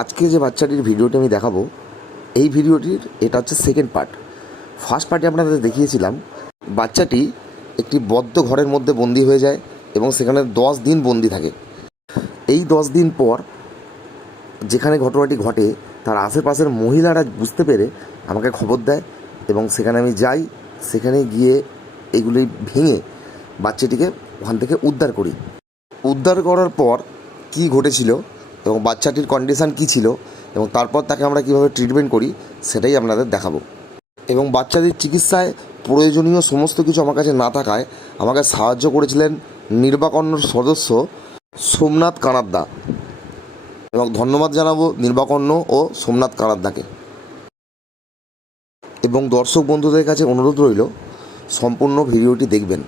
আজকে যে বাচ্চাটির ভিডিওটি আমি দেখাবো, এই ভিডিওটির এটা হচ্ছে সেকেন্ড পার্ট ফার্স্ট পার্টে আপনাদের দেখিয়েছিলাম, বাচ্চাটি একটি বদ্ধ ঘরের মধ্যে বন্দি হয়ে যায় এবং সেখানে দশ দিন বন্দি থাকে। এই দশ দিন পর যেখানে ঘটনাটি ঘটে, তার আশেপাশের মহিলারা বুঝতে পেরে আমাকে খবর দেয় এবং সেখানে আমি যাই, সেখানে গিয়ে এগুলি ভেঙে বাচ্চাটিকে ওখান থেকে উদ্ধার করি। উদ্ধার করার পর কি ঘটেছিল এবং বাচ্চাটির কন্ডিশান কী ছিল এবং তারপর তাকে আমরা কীভাবে ট্রিটমেন্ট করি, সেটাই আপনাদের দেখাবো। এবং বাচ্চাদের চিকিৎসায় প্রয়োজনীয় সমস্ত কিছু আমার কাছে না থাকায় আমাকে সাহায্য করেছিলেন নির্বাকন্নর সদস্য সোমনাথ কানাদ্দা এবং ধন্যবাদ জানাব নির্বাকন্ন ও সোমনাথ কানাদ্দাকে এবং দর্শক বন্ধুদের কাছে অনুরোধ রইল, সম্পূর্ণ ভিডিওটি দেখবেন।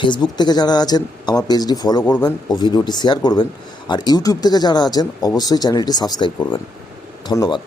ফেসবুক থেকে যারা আছেন, আমার পেজটি ফলো করবেন ও ভিডিওটি শেয়ার করবেন। আর ইউটিউব থেকে যারা আছেন, অবশ্যই চ্যানেলটি সাবস্ক্রাইব করবেন। ধন্যবাদ।